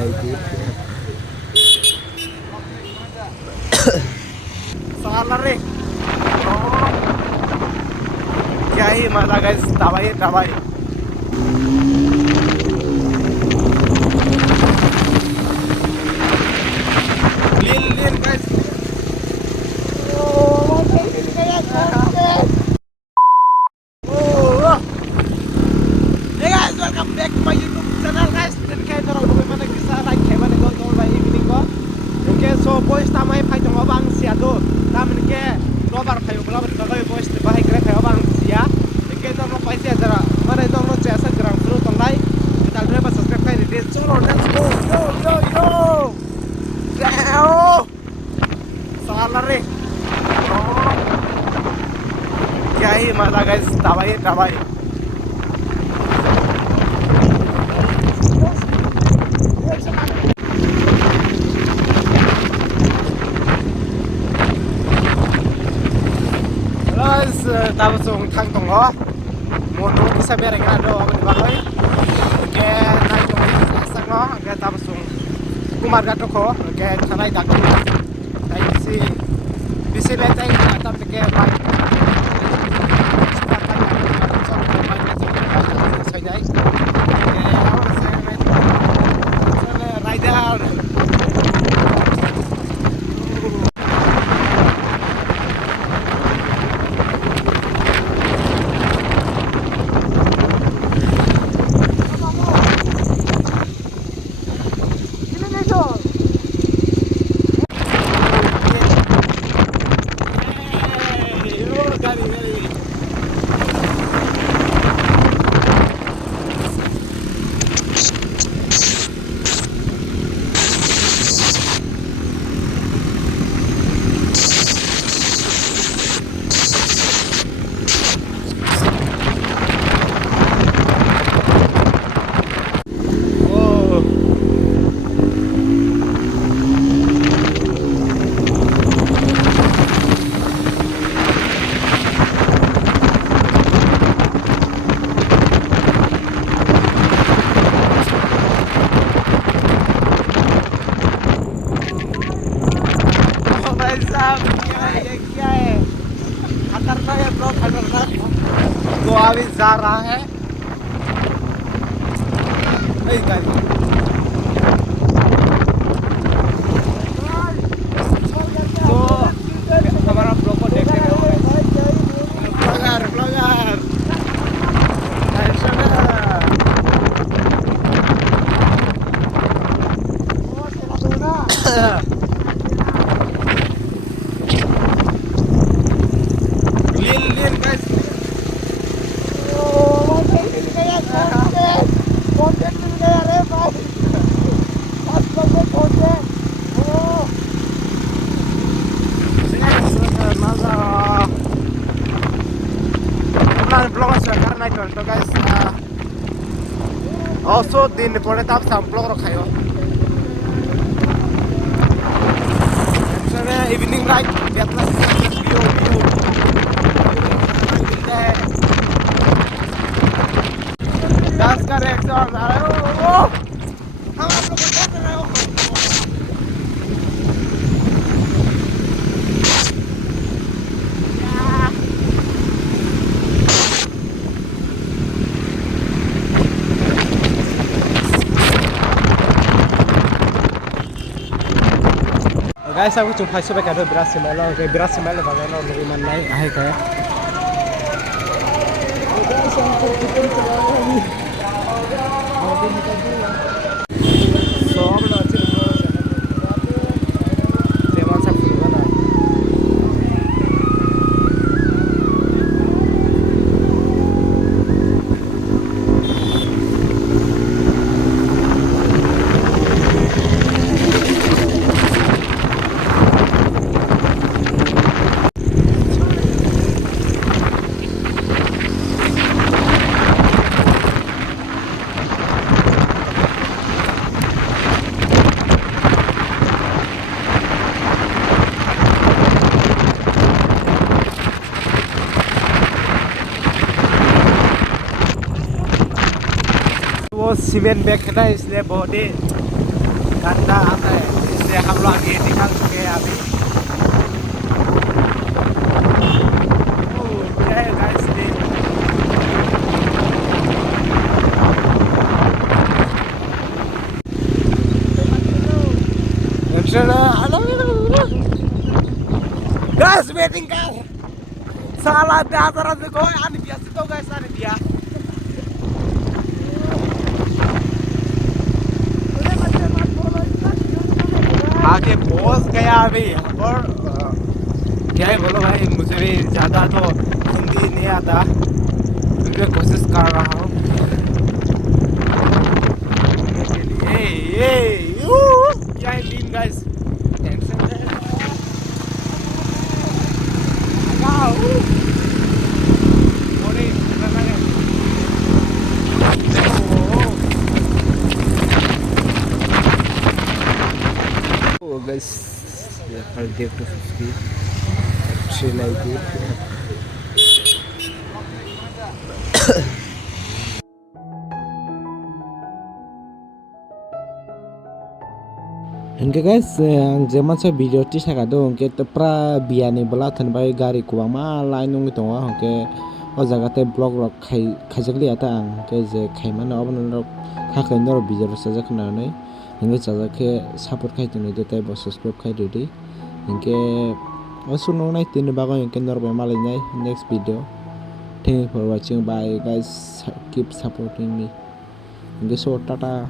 lagi. Salah रे क्या ही मजा गाइस दवाई दवाई लीन लीन guys Hey guys, welcome back to my YouTube channel guys. Then kayo na rin mana kisah like kayo mana go by evening ko. Okay, so boys tamay pay tong abang siya do. Taman ke robar kayo bala ber tagay boys te bahay kre kayo abang siya. Okay, tong pay siya jara. Mana tong no chesa grang through tong lai. Dal re ba subscribe kay re. Cholo let's go. Yo. Wow. Salah रे. क्या ही मजा guys दवाई guys tapos yung tang tong ho mono bisa bereng ada ang di bawah oke naik tong sang no oke tapos yung kumar gato ko oke tanai dak naik si bisi letai tapos ke bike तो अभी जा रहा है तो हमारा blog को देखने का ब्लॉगर लीन guys तो guys also दिन पड़े तब सब ब्लॉग रखायो चले इवनिंग राइड कितना व्यू मिलता है डांस कर रहे एकदम हम आप लोग कर रहे हो guys aku cuma pasal pakai ada beras semalam bagaimana lebih mana air kayak so वो सीमेंट बैग है ना इसलिए बहुत ही ganda आता है इससे हम लोग आगे निकाल चुके हैं अभी क्या है गाइस ये गाइस वेटिंग कर साला दादरा से कोई आने दिया तो गाइस आने दिया आगे पहुंच गया अभी और क्या है बोलो भाई मुझे भी ज़्यादा तो हिंदी नहीं आता फिर भी कोशिश कर रहा हूँ क्या है टीम गाइस टेंशन है guys I'll give to 50 actually like it Oke guys, yang zaman saya video ti saya kadang ke tepra biani belatan bayi gari kuang malah nung itu oke oh jaga te blog rok kajak lihat ang ke je kai mana apa nong kakai nor bijar saja kena nih hingga jaga ke support kai tuh nih te bos subscribe kai dulu hingga asu nong naik tin bagai yang kenor malah nih next video thank you for watching bye guys keep supporting me hingga so tata